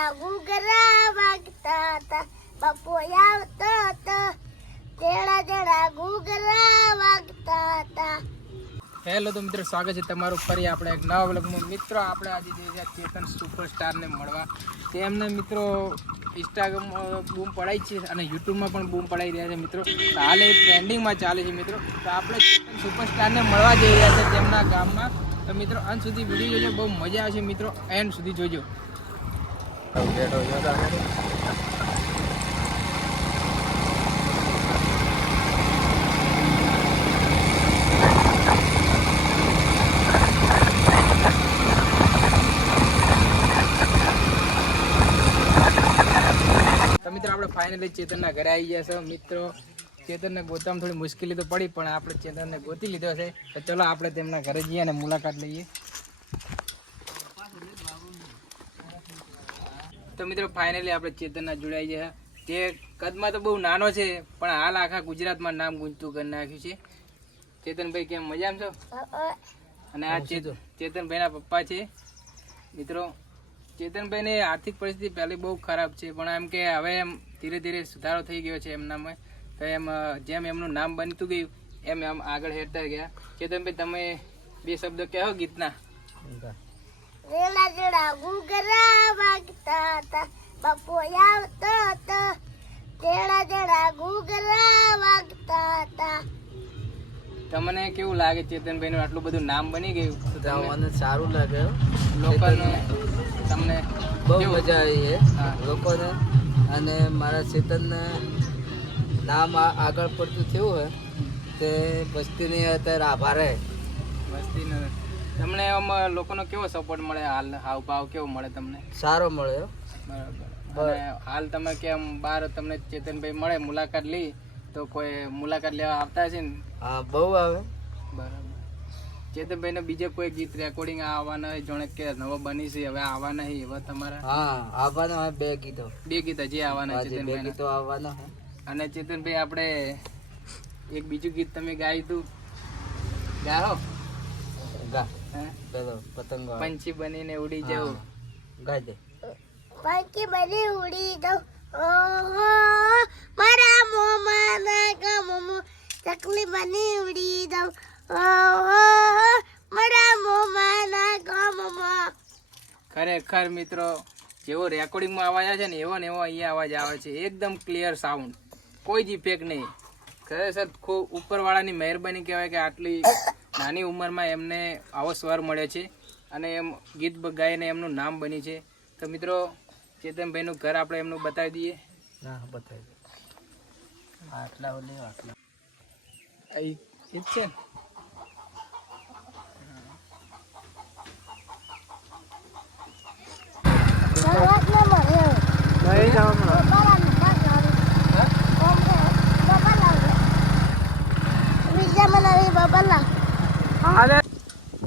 જડા ઘૂઘરા વાગતા હતા, બાપુ આવતો હતો, તેડા જડા ઘૂઘરા વાગતા હતા. હેલો તો મિત્રો, સ્વાગત છે તમારું ફરી આપણે એક નવા વ્લોગમાં. મિત્રો આપણે આજે જઈએ છીએ ચેતન સુપરસ્ટારને મળવા. તેમને મિત્રો ઇન્સ્ટાગ્રામમાં બૂમ પડાઈ છે અને યુટ્યુબમાં પણ બૂમ પડાઈ રહ્યા છે મિત્રો. હાલ એ ટ્રેન્ડિંગમાં ચાલે છે મિત્રો. તો આપણે ચેતન સુપરસ્ટારને મળવા જઈ રહ્યા છે તેમના ગામમાં. તો મિત્રો અંત સુધી વિડીયો જોજો, બહુ મજા આવશે મિત્રો, એન્ડ સુધી જોજો. મિત્રો આપણે ફાઇનલી ચેતનના ઘરે આવી ગયા છે મિત્રો. ચેતનને ગોતવામાં થોડી મુશ્કેલી તો પડી, પણ આપણે ચેતનને ગોતી લીધો છે. તો ચલો આપણે તેમના ઘરે જઈએ અને મુલાકાત લઈએ. તો મિત્રો ફાઇનલી આપણે ચેતનના જોડાઈ ગયા. તે કદમાં તો બહુ નાનો છે, પણ હાલ આખા ગુજરાતમાં નામ ગુંજતું કરી નાખ્યું છે. ચેતનભાઈ કેમ મજામાં છો? અને આ ચેતનભાઈના પપ્પા છે મિત્રો. ચેતનભાઈની આર્થિક પરિસ્થિતિ પહેલી બહુ ખરાબ છે, પણ એમ કે હવે એમ ધીરે ધીરે સુધારો થઈ ગયો છે એમનામાં. તો એમ જેમ એમનું નામ બનતું ગયું એમ એમ આગળ હેરતા ગયા. ચેતનભાઈ તમે બે શબ્દો કહો ગીતના. તેડા જડા ઘૂઘરા વાગતા હતા, બાપુ આવતો હતો, તેડા જડા ઘૂઘરા વાગતા હતા. તમને કેવું લાગે ચેતનભાઈનું આટલું બધું નામ બની ગયું? ગાવાનું સારું લાગે, લોકોને તમને બહુ મજા આવી છે લોકોને. અને મારા ચેતનને નામ આગળ પડતું થયું હોય તે વસ્તીની અત્યારે આભાર હે. વસ્તીને તમને આમાં લોકોનો કેવો સપોર્ટ મળે? હાલ હાવભાવ કેવો મળે તમને? સારો મળ્યો. બરાબર. અને હાલ તમે કેમ બહાર તમને ચેતનભાઈ મળે, મુલાકાત લઈ, તો કોઈ મુલાકાત લેવા આવતા હશે ને? હા, બહુ આવે. બરાબર. ચેતનભાઈને બીજે કોઈ ગીત રેકોર્ડિંગ આવવાના હોય, જોણે કે નવો બની છે હવે આવવાના છે એવા તમારા? હા, આવવાના હોય બે ગીતો હજી આવવાના બે ગીતો આવવાના હોય. અને ચેતનભાઈ આપણે એક બીજું ગીત તમે ગાયું તું, ગાઓ ગા પેલો પતંગો પંછી બનીને ઉડી જવું, ગાઈ દે. પંખી બની ઉડી દઉં, ઓહો મારા મોમાં ના ગામમાં, ચકલી બની ઉડી દઉં, ઓહો મારા મોમાં ના ગામમાં. ખરેખર મિત્રો, જેવો રેકોર્ડિંગમાં અવાજ આવે છે ને એવો ને એવો અહીંયા અવાજ આવે છે. એકદમ ક્લિયર સાઉન્ડ, કોઈ જ ઇફેક્ટ નહીં. ખરેખર ખૂબ ઉપરવાળાની મહેરબાની કહેવાય કે આટલી નાની ઉંમરમાં એમને આવો સ્વર મળ્યો છે અને એમ ગીત ગાઈને એમનું નામ બની છે. તો મિત્રો ચેતનભાઈનું ઘર આપણે એમનું બતાવી દઈએ. હા, બતાવી દે. આટલા ઓલે આટલા આ ઈ જ છે.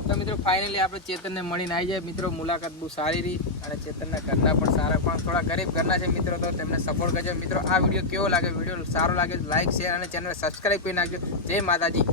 તો મિત્રો ફાઇનલી આપણે ચેતનને મળીને આવી જાય મિત્રો. મુલાકાત બહુ સારી રહી અને ચેતનના ઘરના પણ સારા, પણ થોડા ગરીબ ઘરના છે મિત્રો. તો તેમને સપોર્ટ કરજો મિત્રો. આ વિડીયો કેવો લાગે? વિડીયો સારો લાગે લાઈક, શેર અને ચેનલ સબસ્ક્રાઈબ કરી નાખજો. જય માતાજી.